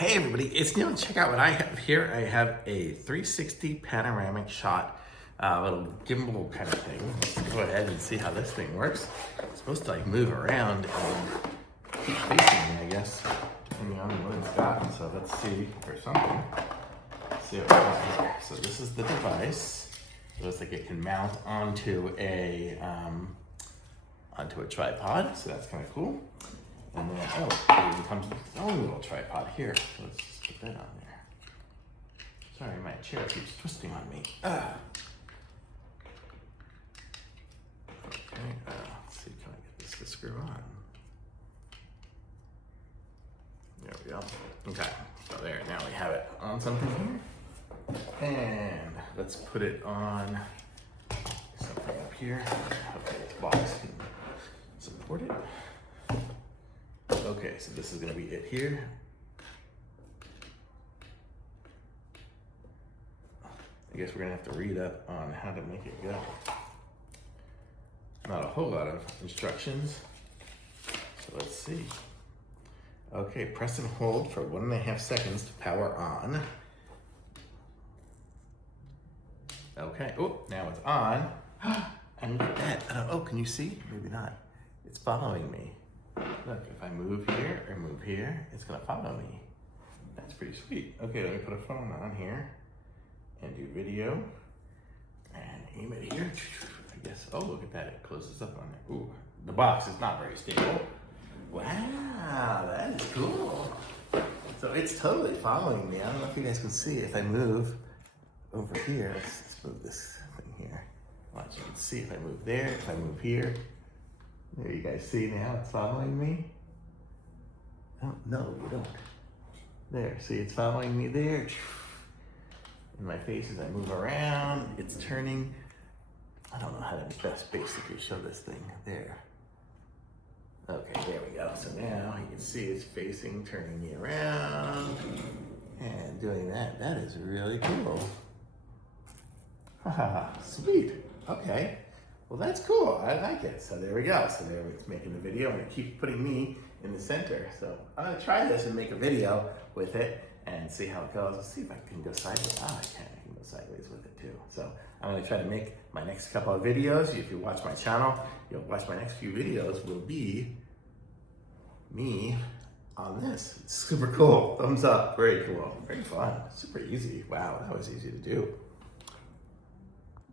Hey everybody, it's Neil. Check out what I have here. I have a 360 panoramic shot, little gimbal kind of thing. Let's go ahead and see how this thing works. It's supposed to like move around and keep facing me, I guess, depending on what it's got. So let's see for something. Let's see what we got here. So this is the device. It looks like it can mount onto a tripod, so that's kind of cool. And then, it even comes with its own little tripod here. So let's just put that on there. Sorry, my chair keeps twisting on me. Okay, let's see, can I get this to screw on? There we go. Okay, so there, now we have it on something here. And let's put it on something up here. Okay, this box can support it. Okay, so this is gonna be it here. I guess we're gonna have to read up on how to make it go. Not a whole lot of instructions. So let's see. Okay, press and hold for 1.5 seconds to power on. Okay, oh, now it's on. And look at that. Oh, can you see? Maybe not. It's following me. Look, if I move here or move here, it's gonna follow me. That's pretty sweet. Okay, let me put a phone on here and do video and aim it here. I guess, oh, look at that, it closes up on it. Ooh, the box is not very stable. Wow, that is cool. So it's totally following me. I don't know if you guys can see it. If I move over here, let's move this thing here. Watch, you can see if I move there, if I move here. There, you guys see now it's following me? Oh, no, you don't. There, see it's following me there. In my face as I move around, it's turning. I don't know how to best basically show this thing. There. Okay, there we go. So now you can see it's facing, turning me around, and doing that. That is really cool. Haha, sweet. Okay. Well, that's cool. I like it. So there we go. So there it's making the video, and it keeps putting me in the center. So I'm gonna try this and make a video with it and see how it goes. Let's see if I can go sideways. Oh, I can. I can go sideways with it too. So I'm gonna try to make my next couple of videos. If you watch my channel, you'll watch my next few videos will be me on this. It's super cool. Thumbs up. Very cool. Very fun. Super easy. Wow, that was easy to do.